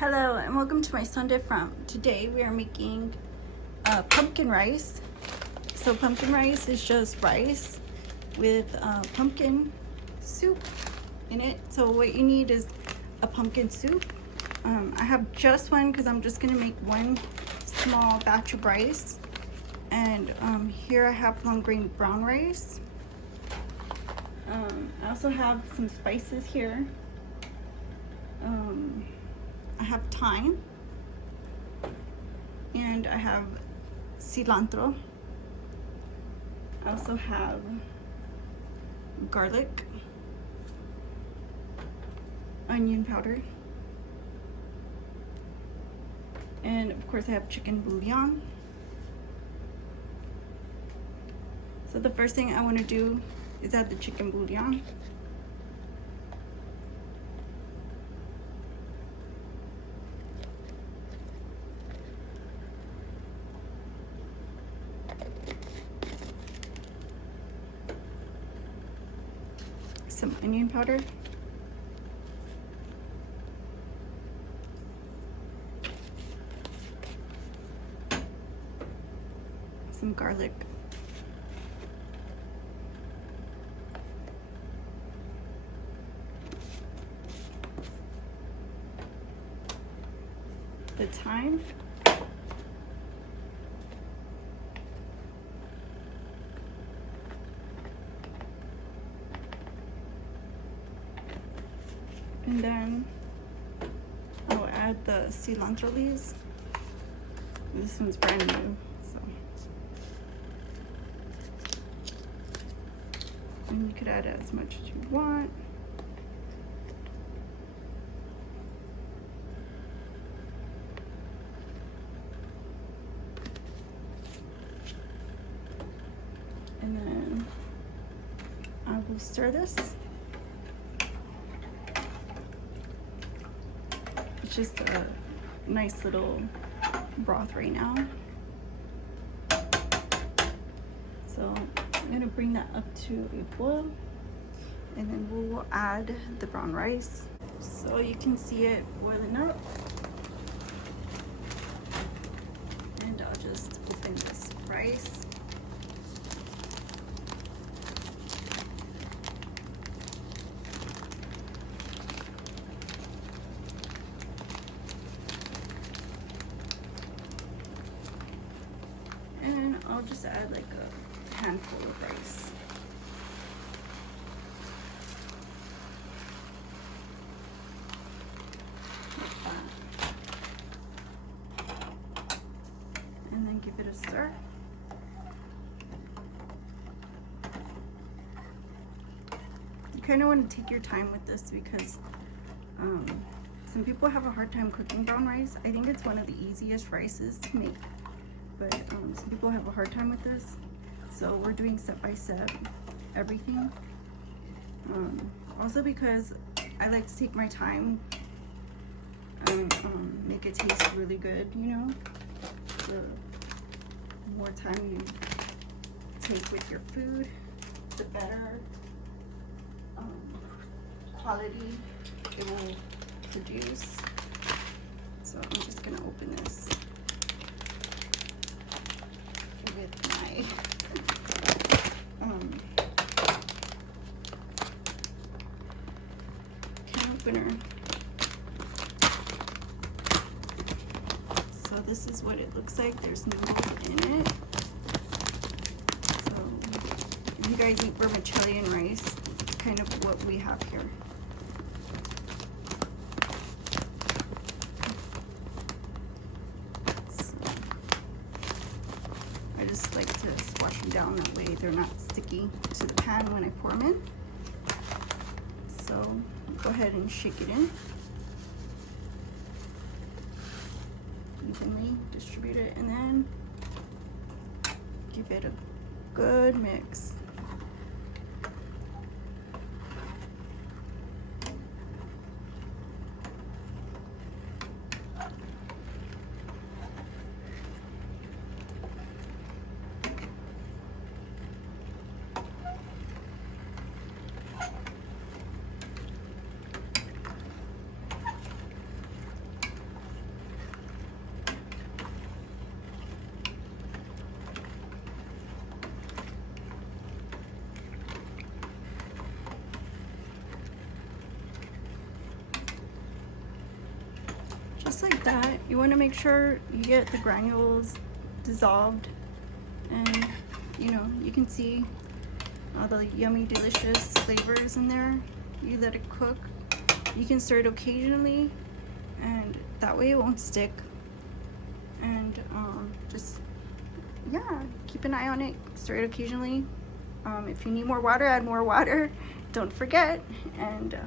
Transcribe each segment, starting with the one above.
Hello and welcome to my Sunday From. Today we are making pumpkin rice. So pumpkin rice is just rice with pumpkin soup in it. So what you need is a pumpkin soup. I have just one because I'm just going to make one small batch of rice. And here I have long grain brown rice. I also have some spices here. I have thyme and I have cilantro. I also have garlic, onion powder, and of course I have chicken bouillon. So the first thing I want to do is add the chicken bouillon. Some onion powder, some garlic, the thyme, and then I'll add the cilantro leaves. This one's brand new, so. And you could add as much as you want. And then I will stir this. It's just a nice little broth right now. So I'm gonna bring that up to a boil, and then we'll add the brown rice. So you can see it boiling up. And I'll just open this rice. I'll just add like a handful of rice. Like that. And then give it a stir. You kind of want to take your time with this because some people have a hard time cooking brown rice. I think it's one of the easiest rices to make. But some people have a hard time with this, so we're doing step by step everything. Also because I like to take my time and make it taste really good, you know. The more time you take with your food, the better quality it will produce. So I'm just gonna open this with my can opener. So this is what it looks like. There's no mold in it. So if you guys eat vermicelli and rice, kind of what we have here. I just like to squash them down, that way they're not sticky to the pan when I pour them in. So go ahead and shake it in. Evenly distribute it and then give it a good mix. just like that. You want to make sure you get the granules dissolved, and you know, you can see all the yummy delicious flavors in there. You let it cook. You can stir it occasionally, and that way it won't stick. And just, yeah, keep an eye on it. Stir it occasionally. If you need more water, add more water. Don't forget. And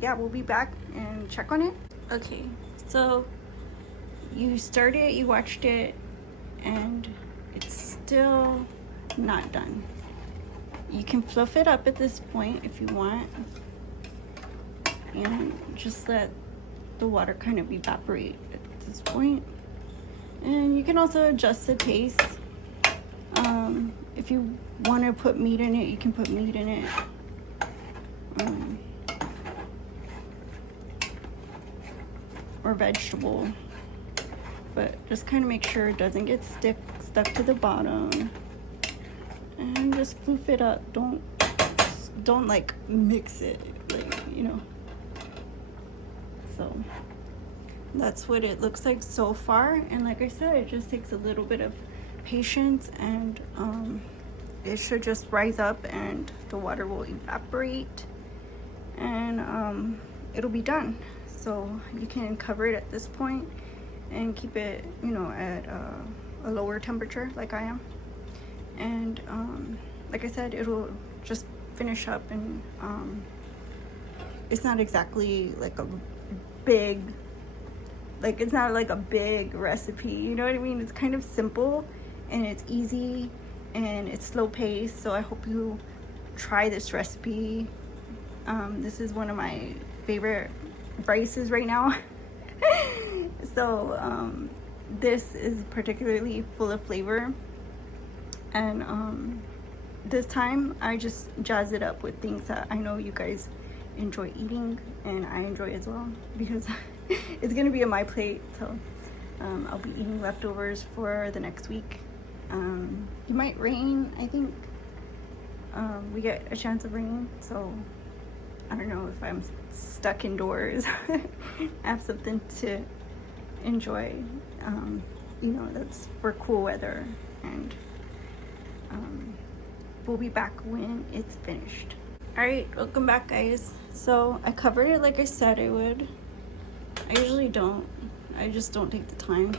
yeah, we'll be back and check on it. Okay, so you stirred it, you watched it, and it's still not done. You can fluff it up at this point if you want, and just let the water kind of evaporate at this point. And you can also adjust the taste. If you want to put meat in it, you can put meat in it. Or vegetable, but just kind of make sure it doesn't get stuck to the bottom, and just floof it up. Don't like mix it, like, you know. So that's what it looks like so far, and like I said, it just takes a little bit of patience, and it should just rise up and the water will evaporate, and it'll be done. So you can cover it at this point and keep it, you know, at a lower temperature like I am. And like I said, it'll just finish up, and it's not exactly like a big, like it's not like a big recipe, you know what I mean? It's kind of simple, and it's easy, and it's slow paced. So I hope you try this recipe. This is one of my favorite rices right now. So this is particularly full of flavor, and this time I just jazz it up with things that I know you guys enjoy eating, and I enjoy as well, because it's gonna be on my plate. So I'll be eating leftovers for the next week. It might rain, I think. We get a chance of rain, so I don't know if I'm stuck indoors. I have something to enjoy. You know, that's for cool weather, and we'll be back when it's finished. All right, welcome back, guys. So I covered it like I said I would. I usually don't. I just don't take the time.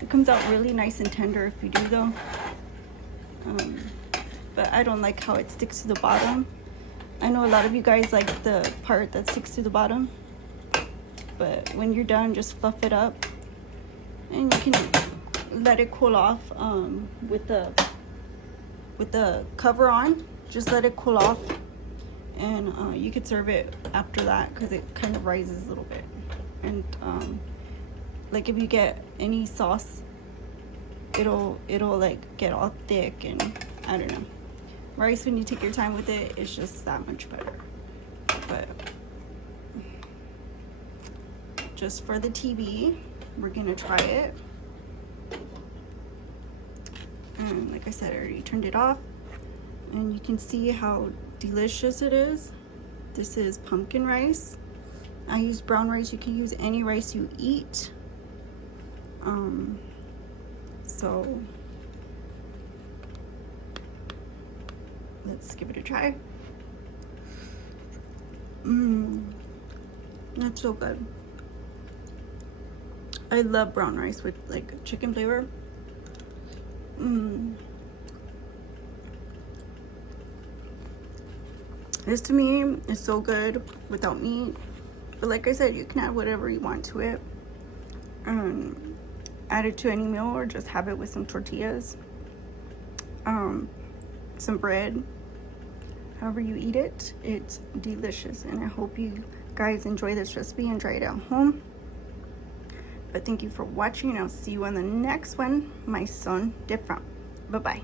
It comes out really nice and tender if you do, though. But I don't like how it sticks to the bottom. I know a lot of you guys like the part that sticks to the bottom, but when you're done, just fluff it up, and you can let it cool off with the cover on. Just let it cool off, and you could serve it after that, because it kind of rises a little bit. And like if you get any sauce, it'll like get all thick, and I don't know. Rice, when you take your time with it, it's just that much better. But just for the TV, we're gonna try it. And like I said, I already turned it off, and you can see how delicious it is. This is pumpkin rice. I use brown rice. You can use any rice you eat. So let's give it a try. That's so good. I love brown rice with like chicken flavor. This to me is so good without meat. But like I said, you can add whatever you want to it. Add it to any meal, or just have it with some tortillas, some bread. However you eat it, it's delicious. And I hope you guys enjoy this recipe and try it at home. But thank you for watching, and I'll see you on the next one. My son different. Bye-bye.